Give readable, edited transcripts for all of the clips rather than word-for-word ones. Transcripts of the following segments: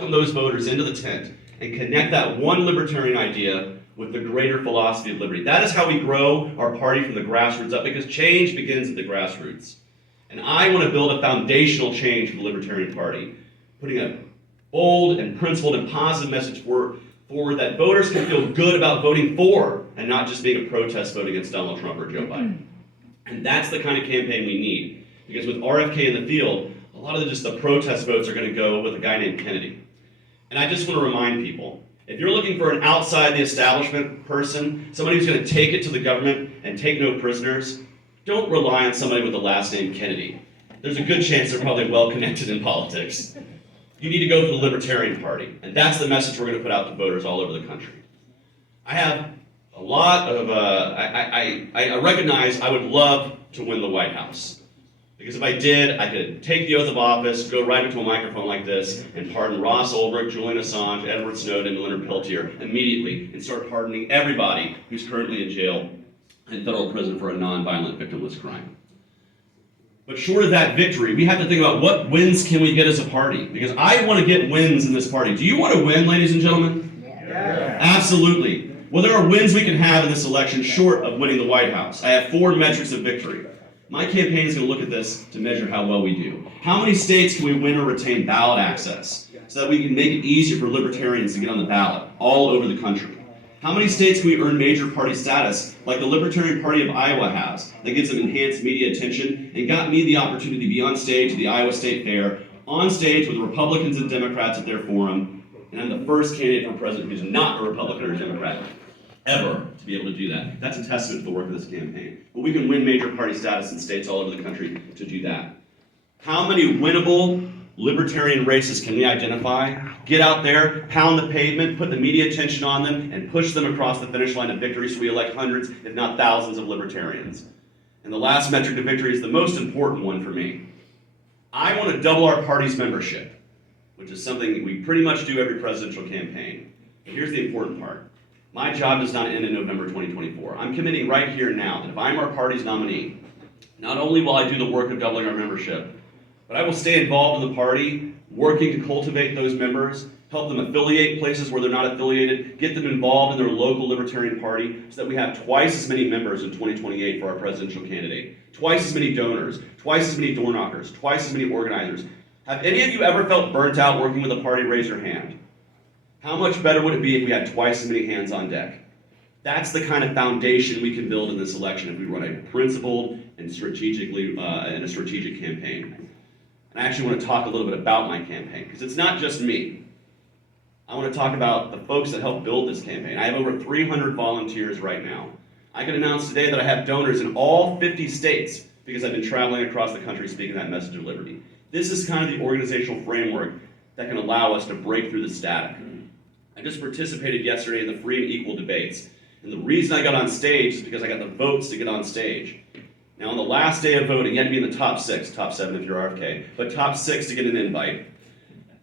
welcome those voters into the tent and connect that one libertarian idea with the greater philosophy of liberty. That is how we grow our party from the grassroots up, because change begins at the grassroots. And I want to build a foundational change for the Libertarian Party, putting a bold and principled and positive message forward that voters can feel good about voting for and not just being a protest vote against Donald Trump or Joe Biden. And that's the kind of campaign we need, because with RFK in the field, a lot of the protest votes are going to go with a guy named Kennedy. And I just want to remind people, if you're looking for an outside the establishment person, somebody who's going to take it to the government and take no prisoners, don't rely on somebody with the last name Kennedy. There's a good chance they're probably well connected in politics. You need to go for the Libertarian Party, and that's the message we're going to put out to voters all over the country. I have a lot of, I recognize I would love to win the White House. Because if I did, I could take the oath of office, go right into a microphone like this, and pardon Ross Ulbricht, Julian Assange, Edward Snowden, and Leonard Peltier immediately, and start pardoning everybody who's currently in jail and federal prison for a non-violent victimless crime. But short of that victory, we have to think about what wins can we get as a party. Because I want to get wins in this party. Do you want to win, ladies and gentlemen? Yeah. Absolutely. Well, there are wins we can have in this election short of winning the White House. I have 4 metrics of victory. My campaign is going to look at this to measure how well we do. How many states can we win or retain ballot access so that we can make it easier for libertarians to get on the ballot all over the country? How many states can we earn major party status like the Libertarian Party of Iowa has, that gives them enhanced media attention and got me the opportunity to be on stage at the Iowa State Fair, on stage with Republicans and Democrats at their forum, and I'm the first candidate for president who's not a Republican or a Democrat ever to be able to do that. That's a testament to the work of this campaign. But we can win major party status in states all over the country to do that. How many winnable libertarian races can we identify? Get out there, pound the pavement, put the media attention on them, and push them across the finish line of victory so we elect hundreds, if not thousands, of libertarians. And the last metric to victory is the most important one for me. I want to double our party's membership, which is something we pretty much do every presidential campaign. But here's the important part. My job does not end in November 2024. I'm committing right here and now that if I'm our party's nominee, not only will I do the work of doubling our membership, but I will stay involved in the party, working to cultivate those members, help them affiliate places where they're not affiliated, get them involved in their local libertarian party so that we have twice as many members in 2028 for our presidential candidate, twice as many donors, twice as many door knockers, twice as many organizers. Have any of you ever felt burnt out working with a party? Raise your hand. How much better would it be if we had twice as many hands on deck? That's the kind of foundation we can build in this election if we run a principled and strategically in a strategic campaign. And I actually want to talk a little bit about my campaign, because it's not just me. I want to talk about the folks that helped build this campaign. I have over 300 volunteers right now. I can announce today that I have donors in all 50 states because I've been traveling across the country speaking that message of liberty. This is kind of the organizational framework that can allow us to break through the static. I just participated yesterday in the free and equal debates. And the reason I got on stage is because I got the votes to get on stage. Now, on the last day of voting, you had to be in the top 6, top 7 if you're RFK, but top 6 to get an invite.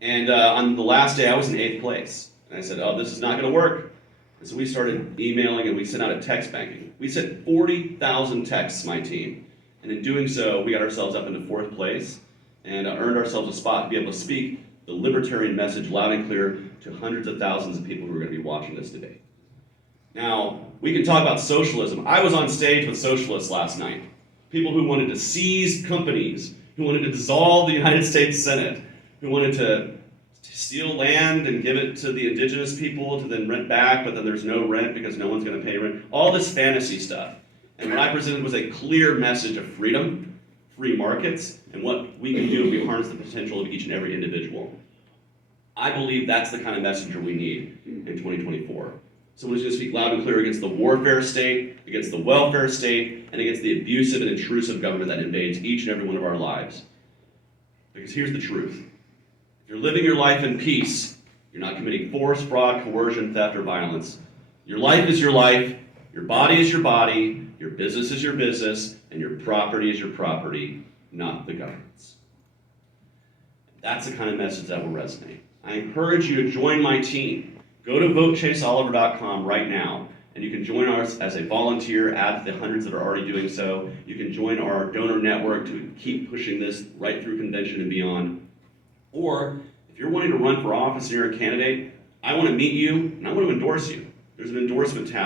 And on the last day, I was in 8th place. And I said, oh, this is not going to work. And so we started emailing and we sent out a text banking. We sent 40,000 texts, my team. And in doing so, we got ourselves up into 4th place and earned ourselves a spot to be able to speak the libertarian message loud and clear to hundreds of thousands of people who are going to be watching this debate. Now, we can talk about socialism. I was on stage with socialists last night. People who wanted to seize companies, who wanted to dissolve the United States Senate, who wanted to steal land and give it to the indigenous people to then rent back, but then there's no rent because no one's going to pay rent. All this fantasy stuff. And what I presented was a clear message of freedom, free markets, and what we can do if we harness the potential of each and every individual. I believe that's the kind of messenger we need in 2024. Someone who's going to speak loud and clear against the warfare state, against the welfare state, and against the abusive and intrusive government that invades each and every one of our lives. Because here's the truth. If you're living your life in peace, you're not committing force, fraud, coercion, theft, or violence. Your life is your life, your body is your body, your business is your business, and your property is your property, not the government's. That's the kind of message that will resonate. I encourage you to join my team. Go to votechaseoliver.com right now, and you can join us as a volunteer, add to the hundreds that are already doing so. You can join our donor network to keep pushing this right through convention and beyond. Or, if If you're wanting to run for office and you're a candidate, I want to meet you and I want to endorse you. There's an endorsement tab